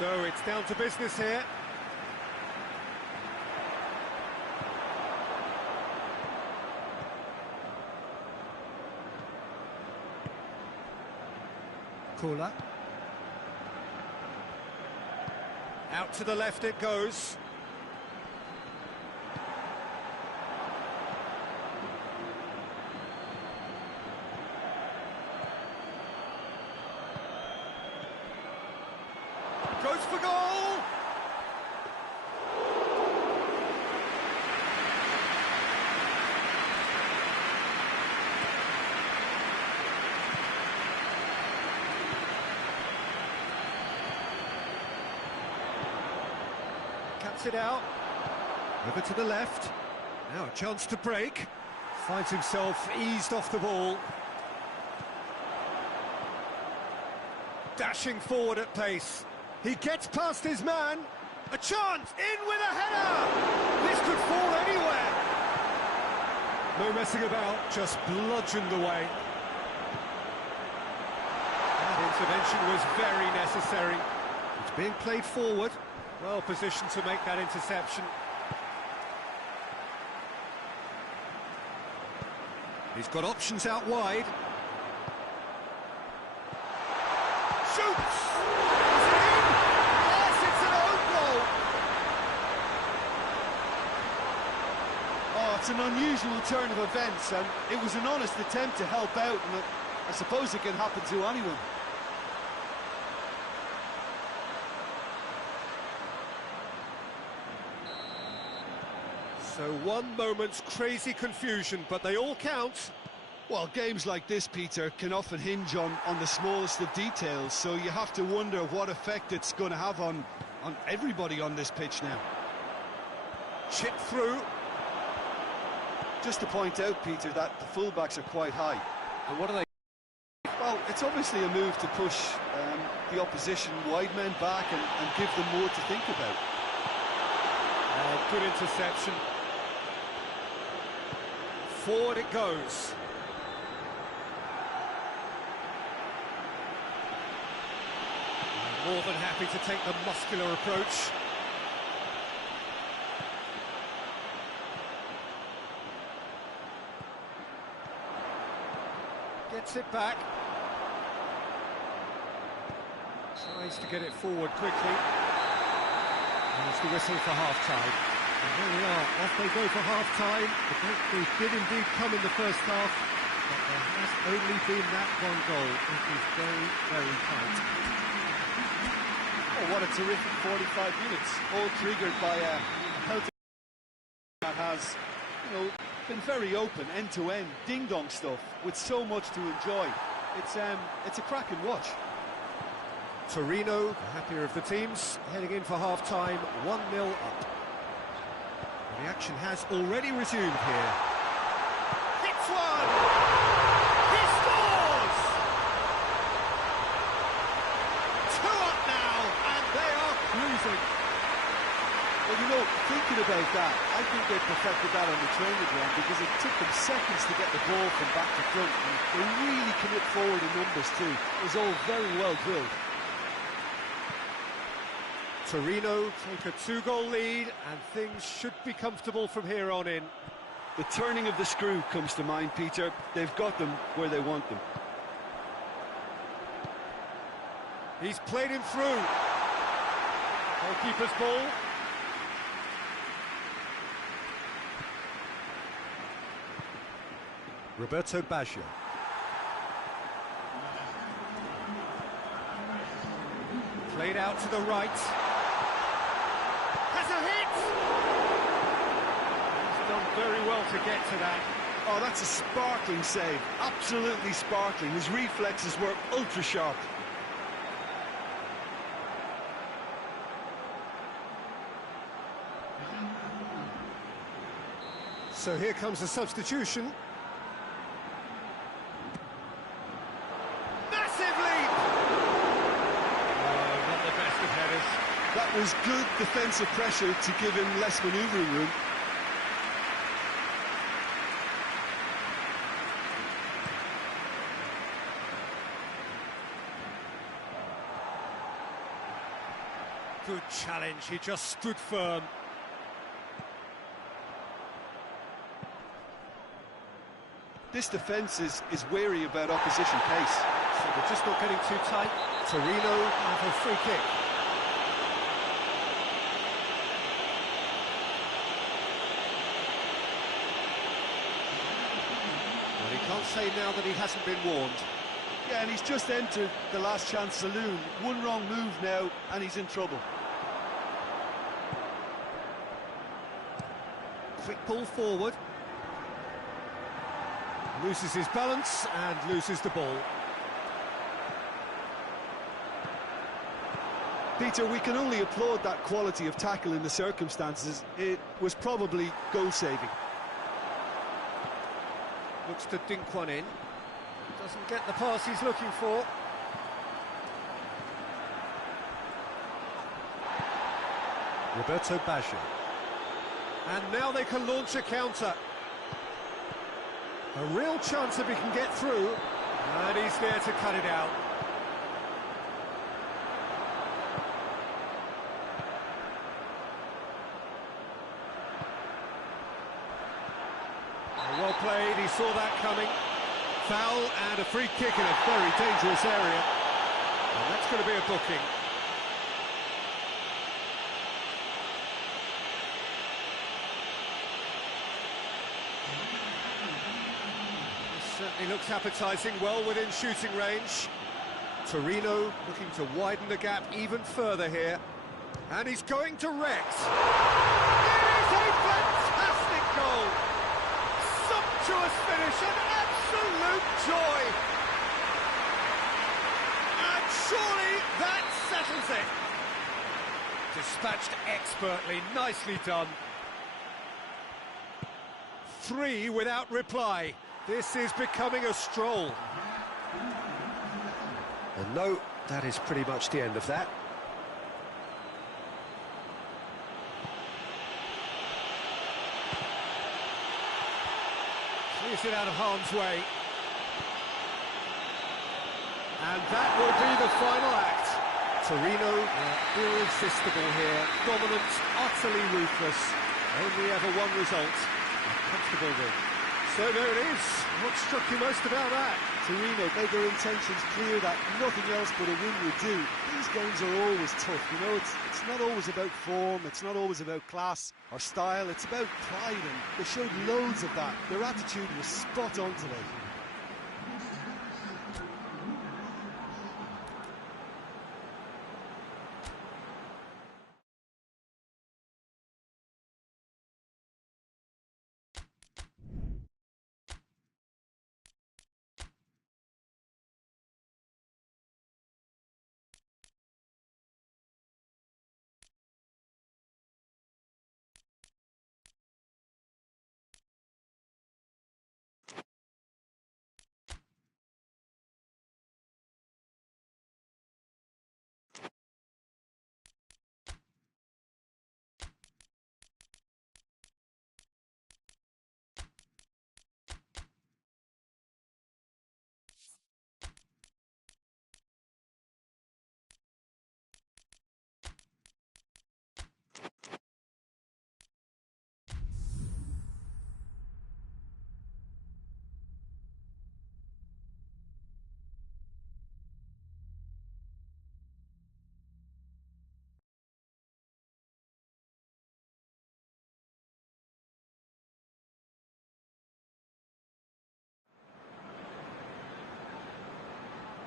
So it's down to business here. Kula. Out to the left it goes. Goes for goal! Cuts it out. Over to the left. Now a chance to break. Finds himself eased off the ball. Dashing forward at pace. He gets past his man. A chance! In with a header! This could fall anywhere. No messing about, just bludgeoned away. That intervention was very necessary. It's being played forward. Well positioned to make that interception. He's got options out wide. Shoots! It's an unusual turn of events, and it was an honest attempt to help out, and I suppose it can happen to anyone. So one moment's crazy confusion, but they all count. Well, games like this, Peter, can often hinge on the smallest of details, so you have to wonder what effect it's going to have on everybody on this pitch now. Chip through. Just to point out, Peter, that the fullbacks are quite high. And what are they? Well, it's obviously a move to push the opposition wide men back and give them more to think about. Good interception. Forward it goes. More than happy to take the muscular approach. Gets it back. Tries to get it forward quickly. There's the whistle for half-time. And here we are, off they go for half-time. The breakthrough did indeed come in the first half, but there has only been that one goal. It is very, very tight. Oh, what a terrific 45 minutes, all triggered by a penalty that has, been very open, end-to-end, ding-dong stuff, with so much to enjoy. It's a cracking watch. Torino, the happier of the teams, heading in for half-time, 1-0 up. The action has already resumed here. Hits one! He scores! 2 up now, and they are cruising. Well, thinking about that, I think they perfected that on the training ground because it took them seconds to get the ball from back to front. And they really commit forward in numbers too. It was all very well drilled. Torino take a 2-goal lead, and things should be comfortable from here on in. The turning of the screw comes to mind, Peter. They've got them where they want them. He's played him through. Goalkeeper's ball. Roberto Baggio. Played out to the right. Has a hit! He's done very well to get to that. Oh, that's a sparkling save. Absolutely sparkling. His reflexes were ultra sharp. So here comes a substitution. Massive leap! Oh, not the best of headers. That was good defensive pressure to give him less manoeuvring room. Good challenge, he just stood firm. This defence is wary about opposition pace. So they're just not getting too tight. Torino have a free kick. Well, he can't say now that he hasn't been warned. Yeah, and he's just entered the last chance saloon. One wrong move now, and he's in trouble. Quick ball forward. Loses his balance and loses the ball. Peter, we can only applaud that quality of tackle in the circumstances. It was probably goal-saving. Looks to dink one in. Doesn't get the pass he's looking for. Roberto Baggio. And now they can launch a counter. A real chance if he can get through. And he's there to cut it out. Well played, he saw that coming. Foul and a free kick in a very dangerous area. And that's going to be a booking. Certainly looks appetising, well within shooting range. Torino looking to widen the gap even further here. And he's going direct. It is a fantastic goal! Sumptuous finish, an absolute joy! And surely that settles it. Dispatched expertly, nicely done. 3 without reply. This is becoming a stroll. And no, that is pretty much the end of that. Clears it out of harm's way. And that will be the final act. Torino were irresistible here. Dominant, utterly ruthless. Only ever one result. A comfortable win. So there it is. What struck you most about that? Torino made their intentions clear that nothing else but a win would do. These games are always tough, you know, it's not always about form, it's not always about class or style, it's about pride, and they showed loads of that. Their attitude was spot on today.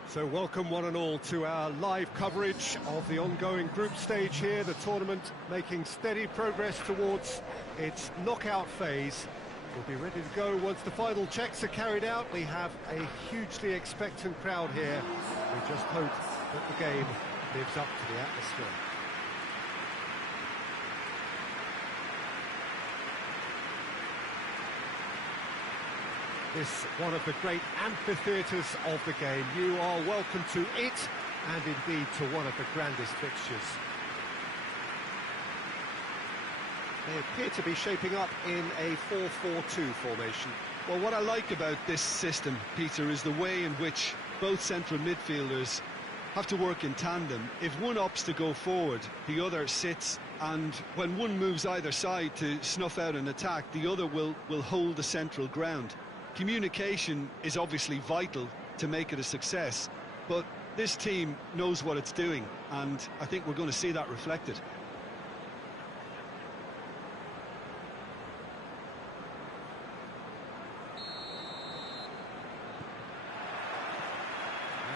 So welcome one and all to our live coverage of the ongoing group stage here, the tournament making steady progress towards its knockout phase. We'll be ready to go once the final checks are carried out. We have a hugely expectant crowd here. We just hope that the game lives up to the atmosphere. This one of the great amphitheatres of the game. You are welcome to it, and indeed to one of the grandest fixtures. They appear to be shaping up in a 4-4-2 formation. Well, what I like about this system, Peter, is the way in which both central midfielders have to work in tandem. If one opts to go forward, the other sits, and when one moves either side to snuff out an attack, the other will hold the central ground. Communication is obviously vital to make it a success, but this team knows what it's doing, and I think we're going to see that reflected.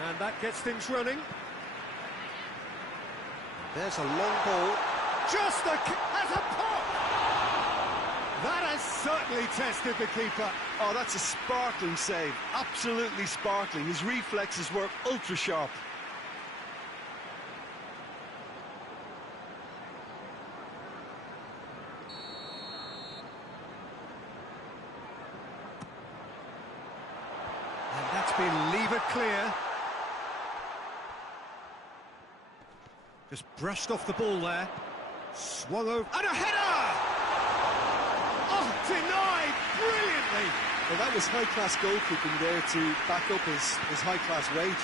And that gets things running. There's a long ball. Just has a pop! That has certainly tested the keeper. Oh, that's a sparkling save. Absolutely sparkling. His reflexes were ultra sharp. And that's been levered clear. Just brushed off the ball there. Swung over. And a header! Oh, denied brilliantly! Well, that was high-class goalkeeping there to back up his high-class rage.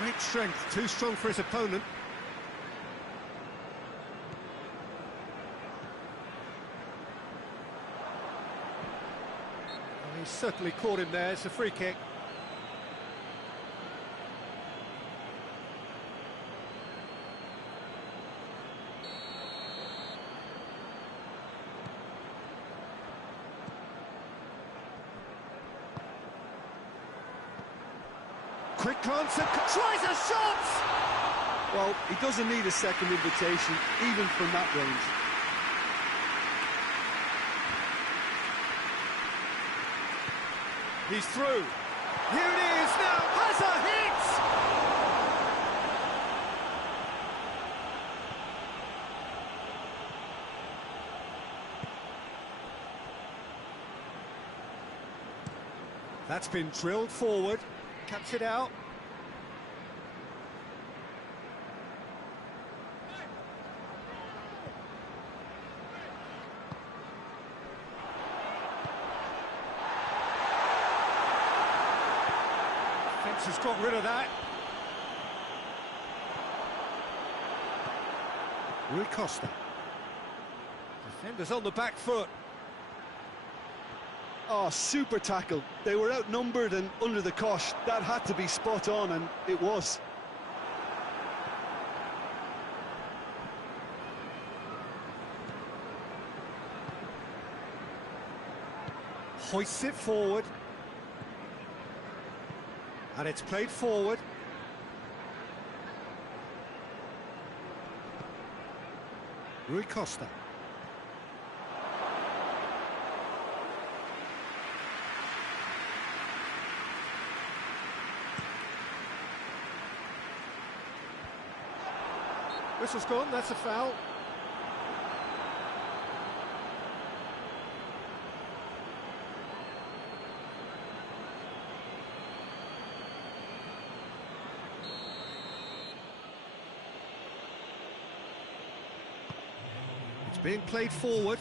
Great strength, too strong for his opponent. Well, he's certainly caught him there. It's a free kick. Quick glance and tries a shot! Well, he doesn't need a second invitation, even from that range. He's through. Here it is now. Has a hit! That's been drilled forward. Cuts it out. Fence has got rid of that. Rui Costa. Defenders on the back foot. Oh, super tackle. They were outnumbered and under the cosh. That had to be spot on, and it was. Hoists it forward. And it's played forward. Rui Costa. Whistle's gone, that's a foul. It's being played forward.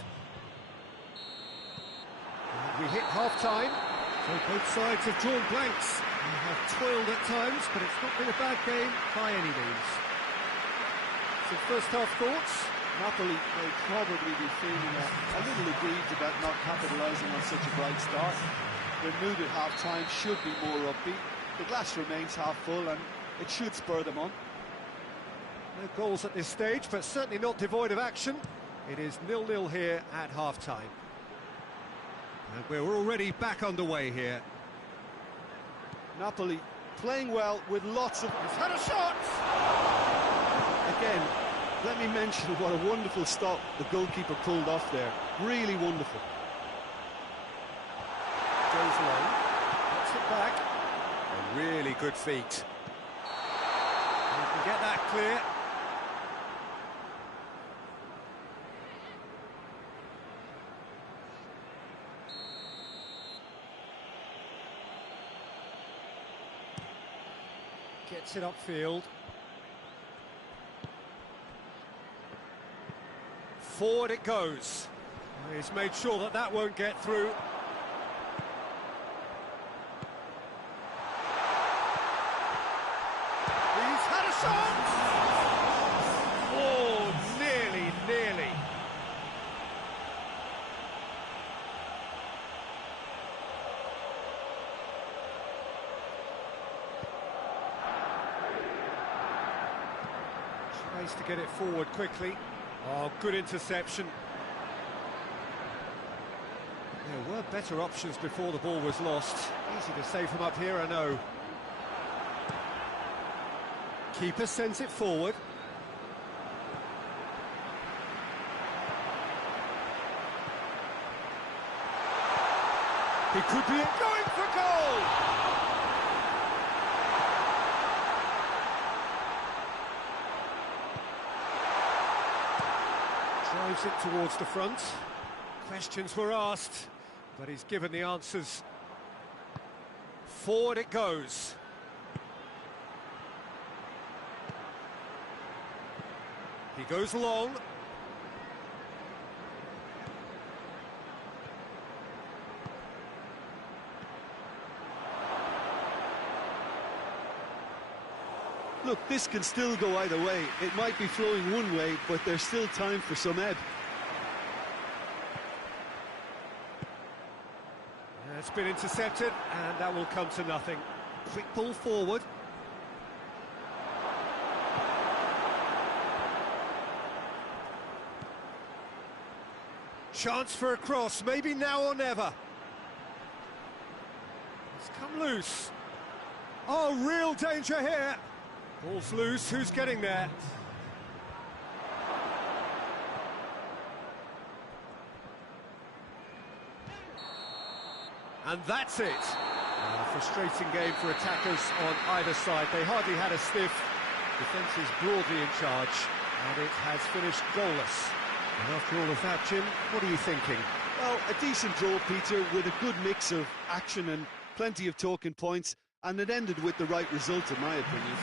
And we hit half-time, so both sides have drawn blanks. They have toiled at times, but it's not been a bad game by any means. Some first-half thoughts? Napoli may probably be feeling a little aggrieved about not capitalising on such a bright start. Their mood at half-time should be more upbeat. The glass remains half full, and it should spur them on. No goals at this stage, but certainly not devoid of action. It is 0-0 here at half-time. And we're already back underway here. Napoli playing well with lots of... He's had a shot! Again, let me mention what a wonderful stop the goalkeeper pulled off there. Really wonderful. Goes low, gets it back. A really good feat. You can get that clear. Gets it upfield. Forward it goes. He's made sure that that won't get through. Tries to get it forward quickly. Oh, good interception. There were better options before the ball was lost. Easy to save from up here, I know. Keeper sends it forward. He could be going for goal! Drives it towards the front. Questions were asked, but he's given the answers. Forward it goes. He goes long. Look, this can still go either way. It might be flowing one way, but there's still time for some ebb. It's been intercepted, and that will come to nothing. Quick ball forward. Chance for a cross, maybe now or never. It's come loose. Oh, real danger here. Ball's loose, who's getting there? And that's it. A frustrating game for attackers on either side. They hardly had a sniff. Defence is broadly in charge, and it has finished goalless. And after all of that, Jim, what are you thinking? Well, a decent draw, Peter, with a good mix of action and plenty of talking points, and it ended with the right result, in my opinion.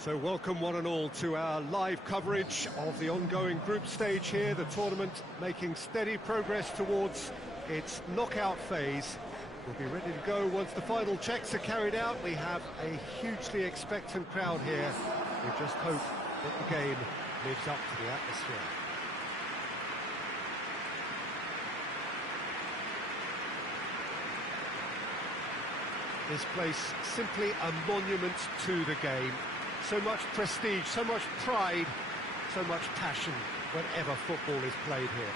So welcome one and all to our live coverage of the ongoing group stage here, the tournament making steady progress towards its knockout phase. We'll be ready to go once the final checks are carried out. We have a hugely expectant crowd here. We just hope that the game lives up to the atmosphere. This place simply a monument to the game. So much prestige, so much pride, so much passion whenever football is played here.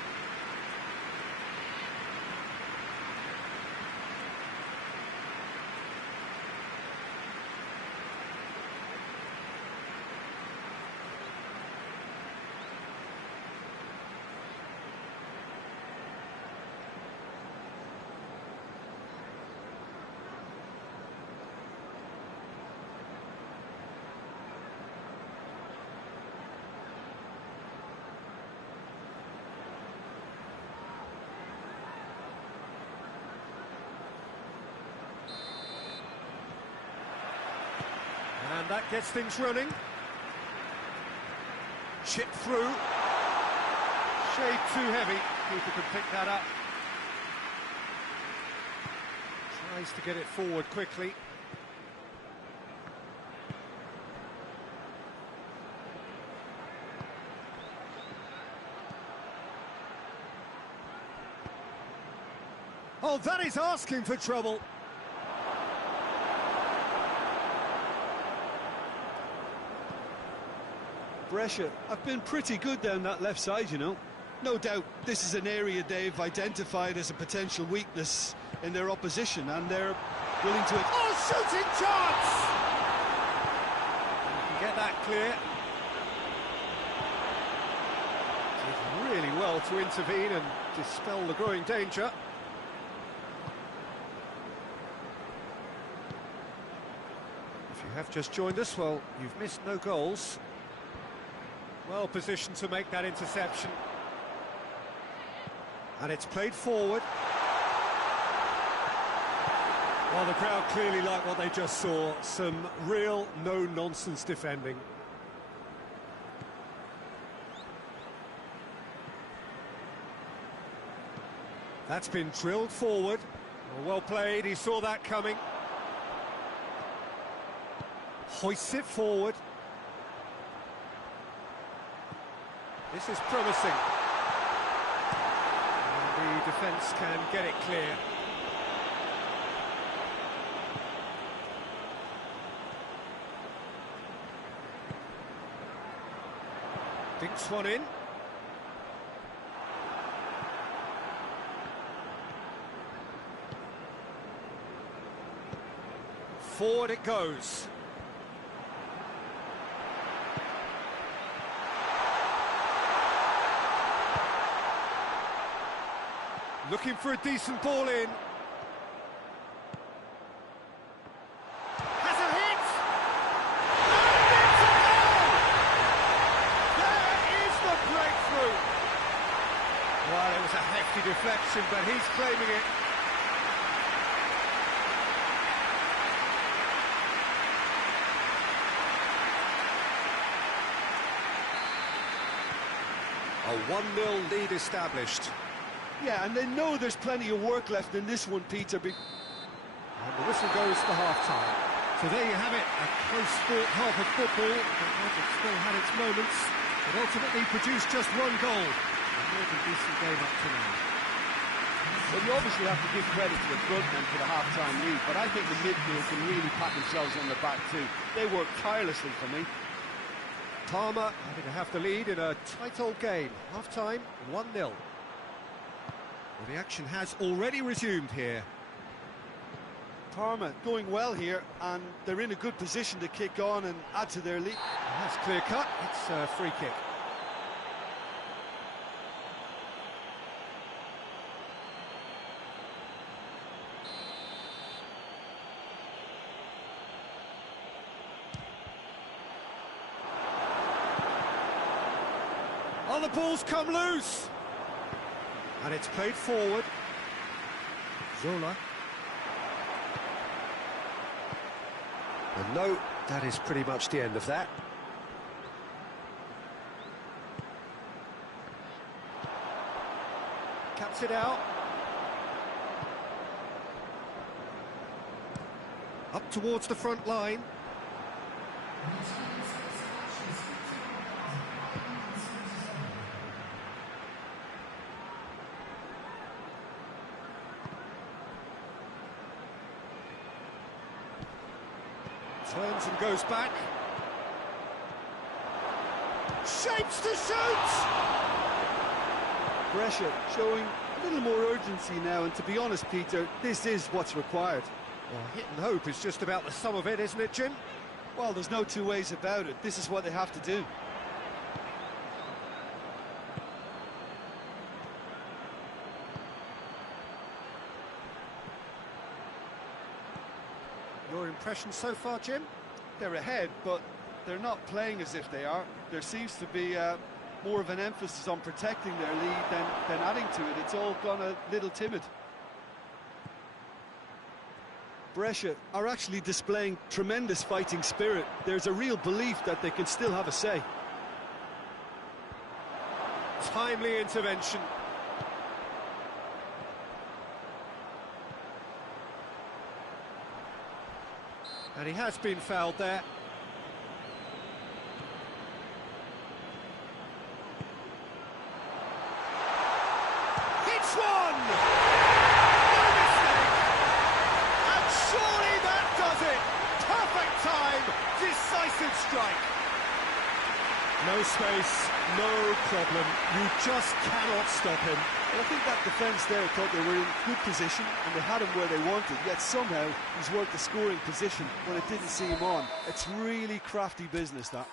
And that gets things running. Chip through. Shade too heavy. Keeper can pick that up. Tries to get it forward quickly. Oh, that is asking for trouble. Brescia have been pretty good down that left side, you know. No doubt this is an area they've identified as a potential weakness in their opposition, and they're willing to... Oh, shooting chance! You can get that clear. Did really well to intervene and dispel the growing danger. If you have just joined us, well, you've missed no goals. Well positioned to make that interception. And it's played forward. Well, the crowd clearly like what they just saw. Some real no-nonsense defending. That's been drilled forward. Well played, he saw that coming. Hoists it forward. This is promising. And the defence can get it clear. Dinks one in. Forward it goes. Looking for a decent ball in. Has a hit! And it's a goal! There is the breakthrough! Well, it was a hefty deflection, but he's claiming it. A 1-0 lead established. Yeah, and they know there's plenty of work left in this one, Peter. And the whistle goes for half-time. So there you have it, a close-fought half of football. The Magic still had its moments, but ultimately produced just one goal. A more than decent game up to now. Well, you obviously have to give credit to the front men for the half-time lead, but I think the midfield can really pat themselves on the back too. They work tirelessly for me. Parma having to have the lead in a tight old game. Half-time, 1-0. Well, the action has already resumed here. Parma going well here, and they're in a good position to kick on and add to their lead. That's clear cut, it's a free kick. Oh, the ball's come loose! And it's played forward. Zola. And no, that is pretty much the end of that. Cuts it out. Up towards the front line. Turns and goes back. Shapes to shoot! Brescia showing a little more urgency now, and to be honest, Peter, this is what's required. Well, hit and hope is just about the sum of it, isn't it, Jim? Well, there's no two ways about it. This is what they have to do. Your impression so far, Jim? They're ahead, but they're not playing as if they are. There seems to be more of an emphasis on protecting their lead than adding to it. It's all gone a little timid. Brescia are actually displaying tremendous fighting spirit. There's a real belief that they can still have a say. Timely intervention. And he has been fouled there. Hits one! decisive strike. No space, no problem. You just cannot stop him. Well, I think that defence there thought they were in good position and they had him where they wanted, yet somehow he's worked the scoring position when it didn't see him on. It's really crafty business, that.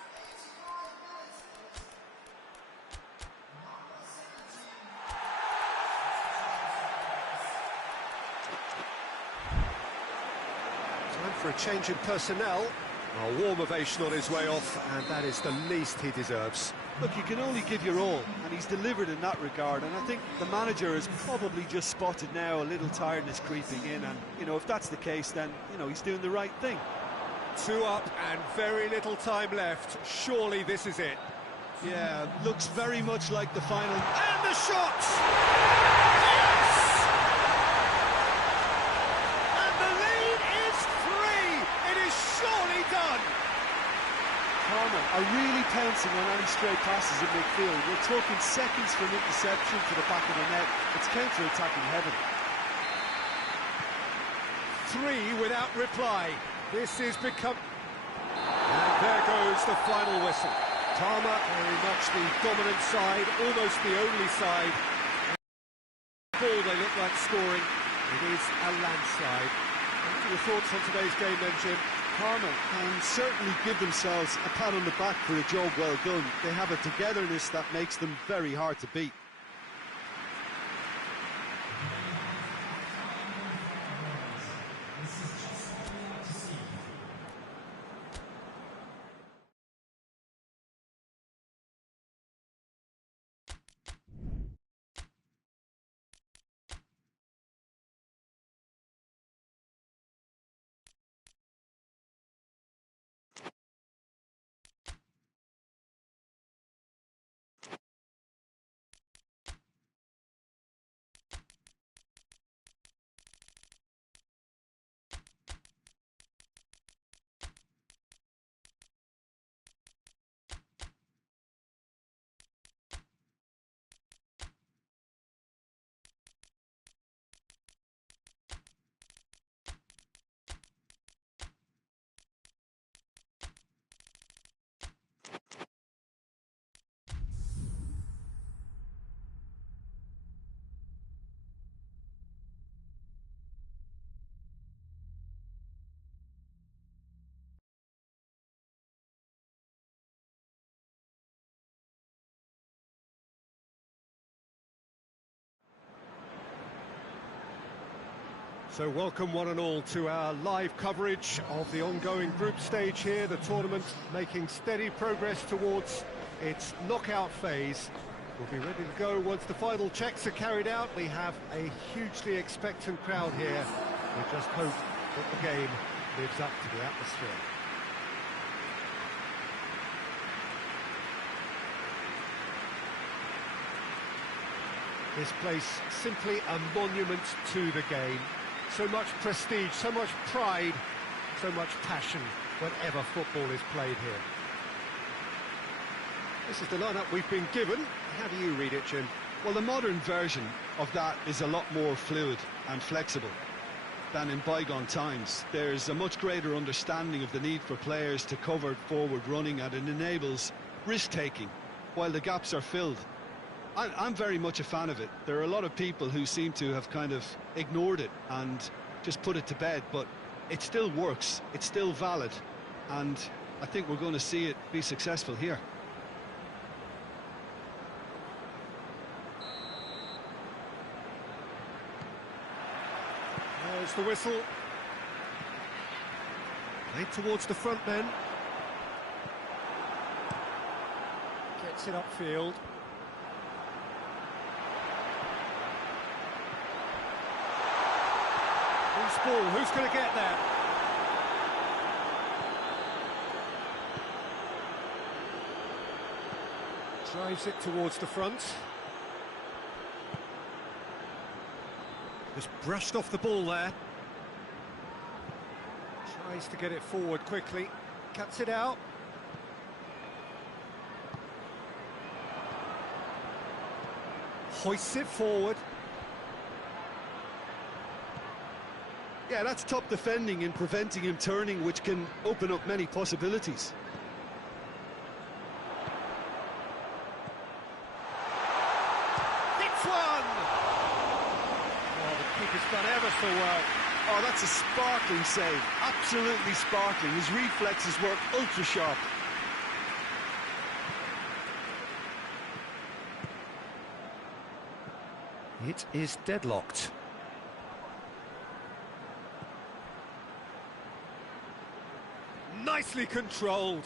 Time for a change in personnel. A warm ovation on his way off, and that is the least he deserves. Look, you can only give your all, and he's delivered in that regard, and I think the manager has probably just spotted now a little tiredness creeping in, and, you know, if that's the case, then, you know, he's doing the right thing. 2 up and very little time left. Surely this is it. Yeah, looks very much like the final. And the shot! Yes! And the lead is 3! It is surely done! Parma are really pouncing on any stray passes in midfield. We're talking seconds from interception to the back of the net. It's counter-attacking heaven. 3 without reply. This is become... And there goes the final whistle. Parma very much the dominant side, almost the only side. Ball they look like scoring. It is a landslide. What are your thoughts on today's game then, Jim? Parma can certainly give themselves a pat on the back for a job well done. They have a togetherness that makes them very hard to beat. So welcome one and all to our live coverage of the ongoing group stage here, the tournament making steady progress towards its knockout phase. We'll be ready to go once the final checks are carried out. We have a hugely expectant crowd here. We just hope that the game lives up to the atmosphere. This place simply a monument to the game. So much prestige, so much pride, so much passion whenever football is played here. This is the lineup we've been given. How do you read it, Jim? Well, the modern version of that is a lot more fluid and flexible than in bygone times. There's a much greater understanding of the need for players to cover forward running, and it enables risk-taking while the gaps are filled. I'm very much a fan of it. There are a lot of people who seem to have kind of ignored it and just put it to bed, but it still works, it's still valid, and I think we're going to see it be successful here. There's the whistle. Played towards the front men. Gets it upfield. Ball, who's going to get there? Drives it towards the front. Just brushed off the ball there. Tries to get it forward quickly. Cuts it out. Hoists it forward. Yeah, that's top defending and preventing him turning, which can open up many possibilities. That's one! Oh, the keeper's done ever so well. Oh, that's a sparkling save. Absolutely sparkling. His reflexes work ultra sharp. It is deadlocked. Nicely controlled.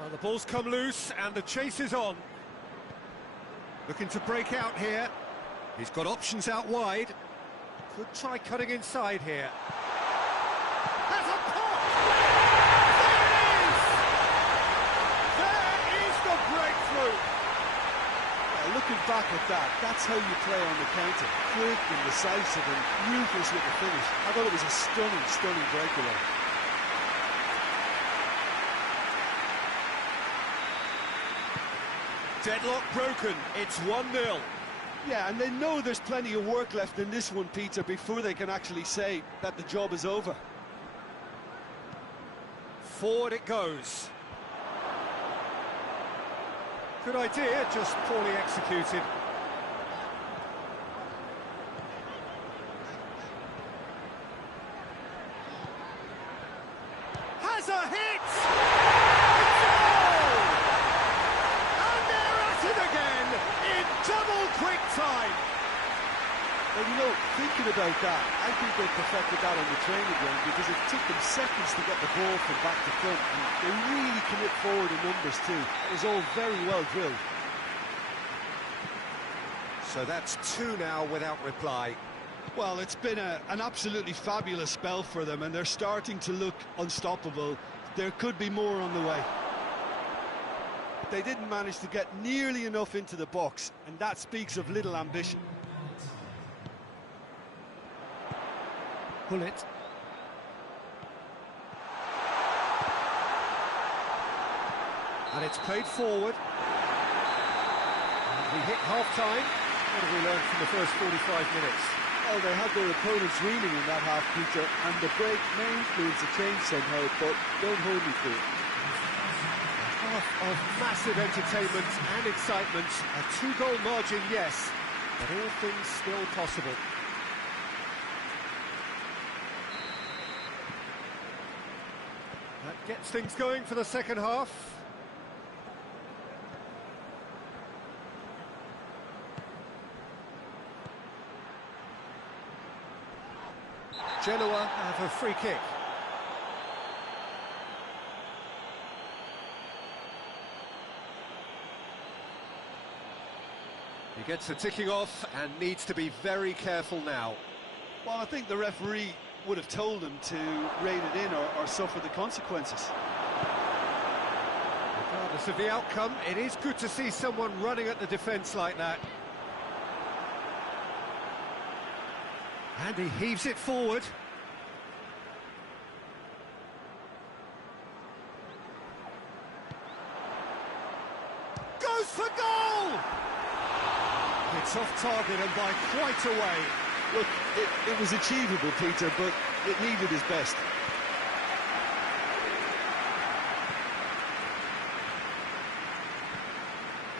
Well, the ball's come loose and the chase is on. Looking to break out here. He's got options out wide. Could try cutting inside here. Has a pop! There it is! There is the breakthrough! Looking back at that, that's how you play on the counter. Quick and decisive and ruthless with the finish. I thought it was a stunning, stunning breakaway. Deadlock broken. It's 1-0. Yeah, and they know there's plenty of work left in this one, Peter, before they can actually say that the job is over. Forward it goes. Good idea, just poorly executed. Has a hit! It's a goal! And they're at it again in double quick time. Well, you know, thinking about that, I think they perfected that on the training ground because it took them seconds to get the ball from back to front, and they really commit forward in numbers too. It was all very well drilled. So that's 2 now without reply. Well, it's been an absolutely fabulous spell for them, and they're starting to look unstoppable. There could be more on the way. They didn't manage to get nearly enough into the box, and that speaks of little ambition. Pull it. And it's played forward. And we hit half-time. What have we learned from the first 45 minutes? Well, they had their opponents reeling in that half, Peter, and the break may influence a change somehow, but don't hold me to it. Half of massive entertainment and excitement. A 2-goal margin, yes, but all things still possible. That gets things going for the second half. Genoa have a free kick. He gets the ticking off and needs to be very careful now. Well, I think the referee would have told him to rein it in or suffer the consequences. Regardless of the outcome, it is good to see someone running at the defence like that. And he heaves it forward. Goes for goal! It's off target and by quite a way. Look, it was achievable, Peter, but it needed his best.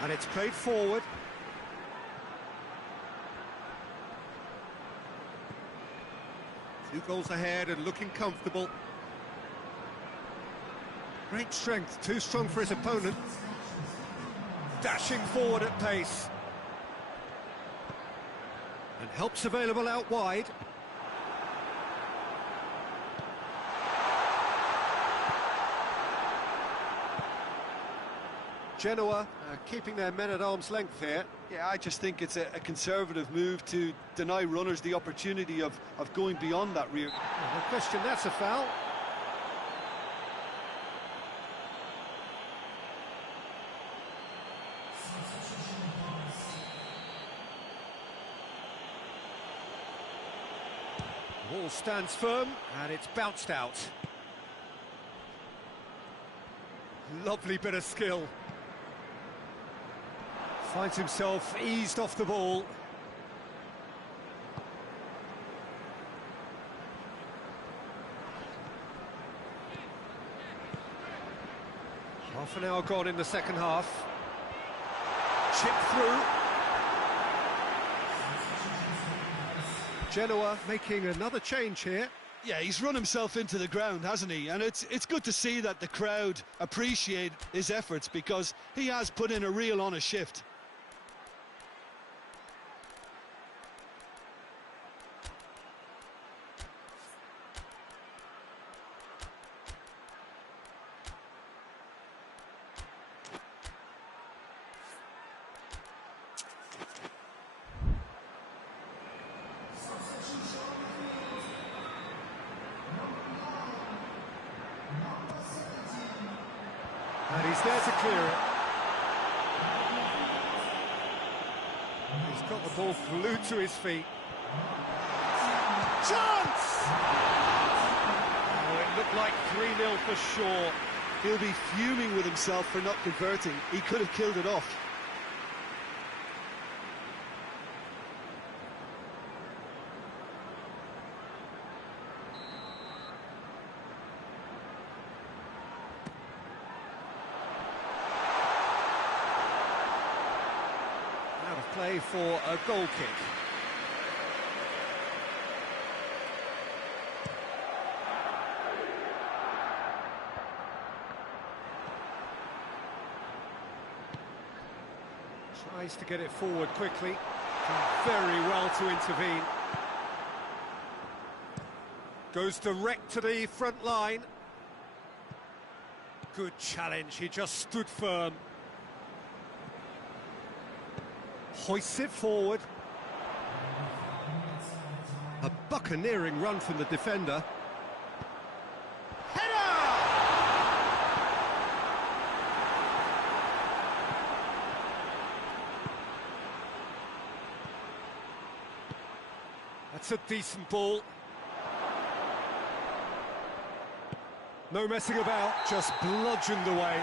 And it's played forward. Two goals ahead and looking comfortable. Great strength, too strong for his opponent. Dashing forward at pace. And help's available out wide. Genoa keeping their men at arm's length here. Yeah, I just think it's a conservative move to deny runners the opportunity of going beyond that rear. No question, that's a foul. The ball stands firm and it's bounced out. Lovely bit of skill. Finds himself eased off the ball. Half an hour gone in the second half. Chip through. Genoa making another change here. Yeah, he's run himself into the ground, hasn't he? And it's good to see that the crowd appreciate his efforts, because he has put in a real honest shift. And he's there to clear it. He's got the ball glued to his feet. Chance! Oh, it looked like 3-0 for sure. He'll be fuming with himself for not converting. He could have killed it off. Out of play for a goal kick. Tries to get it forward quickly. Done very well to intervene. Goes direct to the front line. Good challenge, he just stood firm. Hoists it forward. A buccaneering run from the defender. That's a decent ball. No messing about, just bludgeoned away.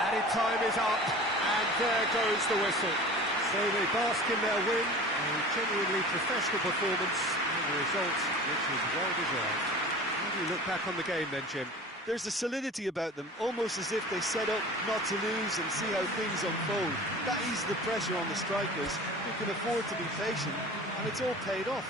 Added time is up, and there goes the whistle. So they bask in their win, a genuinely professional performance, and the result which is well deserved. How do you look back on the game then, Jim? There's a solidity about them, almost as if they set up not to lose and see how things unfold. That eases the pressure on the strikers, who can afford to be patient, and it's all paid off.